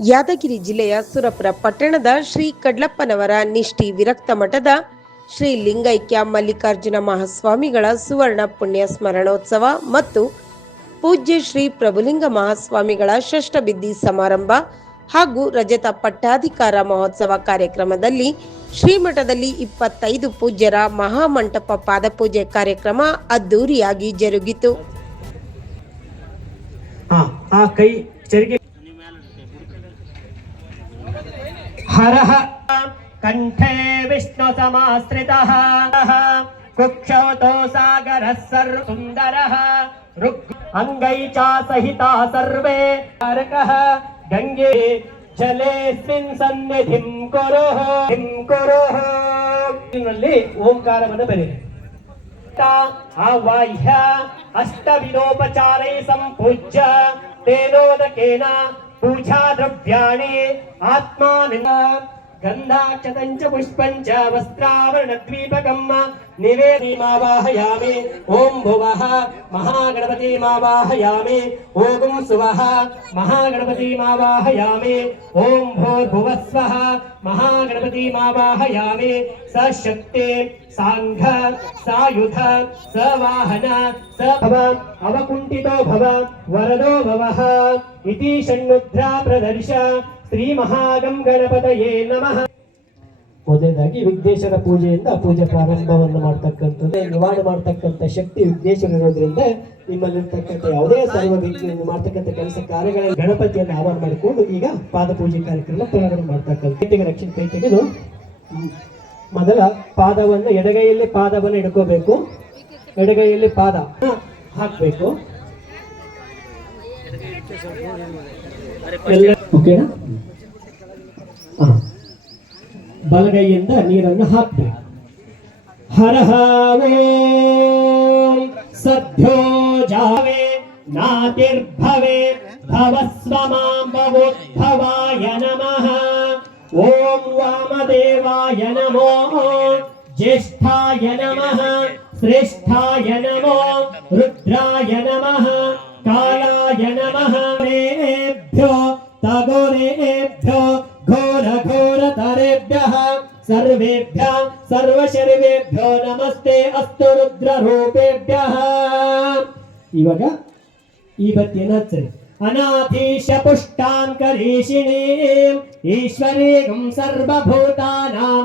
ಯಾದಗಿರಿ ಜಿಲ್ಲೆಯ ಸುರಪುರ ಪಟ್ಟಣದ ಶ್ರೀ ಕಡ್ಲಪ್ಪನವರ ನಿಷ್ಠಿ ವಿರಕ್ತ ಮಠದ ಶ್ರೀ ಲಿಂಗೈಕ್ಯ ಮಲ್ಲಿಕಾರ್ಜುನ ಮಹಾಸ್ವಾಮಿಗಳ ಸುವರ್ಣ ಪುಣ್ಯ ಸ್ಮರಣೋತ್ಸವ ಮತ್ತು ಪೂಜ್ಯ ಶ್ರೀ ಪ್ರಭುಲಿಂಗ ಮಹಾಸ್ವಾಮಿಗಳ ಷಷ್ಠಬಿದ್ದಿ ಸಮಾರಂಭ ಹಾಗೂ ರಜತ ಪಟ್ಟಾಧಿಕಾರ ಮಹೋತ್ಸವ ಕಾರ್ಯಕ್ರಮದಲ್ಲಿ ಶ್ರೀಮಠದಲ್ಲಿ 25 ಪೂಜ್ಯರ ಮಹಾಮಂಟಪ ಪಾದಪೂಜೆ ಕಾರ್ಯಕ್ರಮ ಅದ್ದೂರಿಯಾಗಿ ಜರುಗಿತು. हरः कंठे विष्णु समाश्रितः कुक्षौतो सागरः सर्वसुन्दरः अंगै च सहिता सर्वे तारकः गंगे जलेऽस्मिन् सन्निधिं कुरुः इन्ನಲ್ಲಿ ಓಂಕಾರವನ್ನು ಬರೆಯಿರಿ. आवाह्य अष्टविधोपचारै संपूज्य तेनोदकेन पूजा द्रव्याणि आत्मानिन्द गन्धाक्षतञ्च पुष्पञ्च वस्त्रावरणद्वीपकम् निवेदीमावाहयामि. ओं भुवः महागणपतिमावाहयामि. ओं सुवः महागणपतिमावाहयामि. ओं भूर्भुवस्वः महागणपतिमावाहयामि. स शक्ति सांघ सायुध सवाहन स भव अवकुण्ठितो भव वरदो भवः इति षण्मुद्रा प्रदर्श श्री महागं गणपतये नमः. ಮೊದಲನೇದಾಗಿ ವಿಘ್ನೇಶ್ವರ ಪೂಜೆಯಿಂದ ಪೂಜೆ ಪ್ರಾರಂಭವನ್ನು ಮಾಡ್ತಕ್ಕಂಥದ್ದು. ನಿವಾರಣೆ ಮಾಡ್ತಕ್ಕಂಥ ಶಕ್ತಿ ವಿಘ್ನೇಶ್ವರ ಇರೋದ್ರಿಂದ ನಿಮ್ಮಲ್ಲಿರ್ತಕ್ಕಂಥ ಯಾವುದೇ ಸರ್ವವಿಘ್ನ ಮಾಡ್ತಕ್ಕಂಥ ಕೆಲಸ ಕಾರ್ಯಗಳಲ್ಲಿ ಗಣಪತಿಯನ್ನು ಆಹ್ವಾನ ಮಾಡಿಕೊಂಡು ಈಗ ಪಾದಪೂಜೆ ಕಾರ್ಯಕ್ರಮ ಪ್ರಾರಂಭ ಮಾಡ್ತಕ್ಕಂಥ ರಕ್ಷಣೆ ಕೈ ತೆಗೆದು ಮೊದಲ ಪಾದವನ್ನು ಎಡಗೈಯಲ್ಲಿ ಪಾದವನ್ನು ಹಿಡ್ಕೋಬೇಕು. ಎಡಗೈಯಲ್ಲಿ ಪಾದ ಹಾಕಬೇಕು. ಓಕೆನಾ? ಬಲಗೈಯಿಂದ ನೀರನ್ನು ಹಾಕಬೇಕು. ಹರಹ ಓಂ ಸದ್ಯೋ ಜಾವೆ ನಾತಿರ್ಭವೆ ಭವಸ್ವಮಾಂಬವೋದ್ಭವಾಯ ನಮಃ. ಓಂ ವಾಮದೇವಾಯ ನಮೋ ಜ್ಯೇಷ್ಠಾಯ ನಮಃ ಶ್ರೇಷ್ಠಾಯ ನಮೋ ರುದ್ರಾಯ ನಮಃ ಕಾಲಾಯ ನಮಃ. ರೇಭ್ಯೋ ತಗೋರೇಭ್ಯೋ ಘೋರ ಘೋರ ತರೇಭ್ಯಃ ಸರ್ವೇಭ್ಯಃ ಸರ್ವಶರ್ವೇಭ್ಯೋ ನಮಸ್ತೆ ಅಸ್ತು ರುದ್ರ ರೂಪೇಭ್ಯಃ. ಇವಾಗ ಈ ಬತ್ತಿಯನ್ನು ಹಚ್ಚರಿ. ಅನಾಧೀಶ ಪುಷ್ಟಾಂಕರೀಷಿಣೀಂ ಈಶ್ವರೀಂ ಸರ್ವಭೂತಾನಾಂ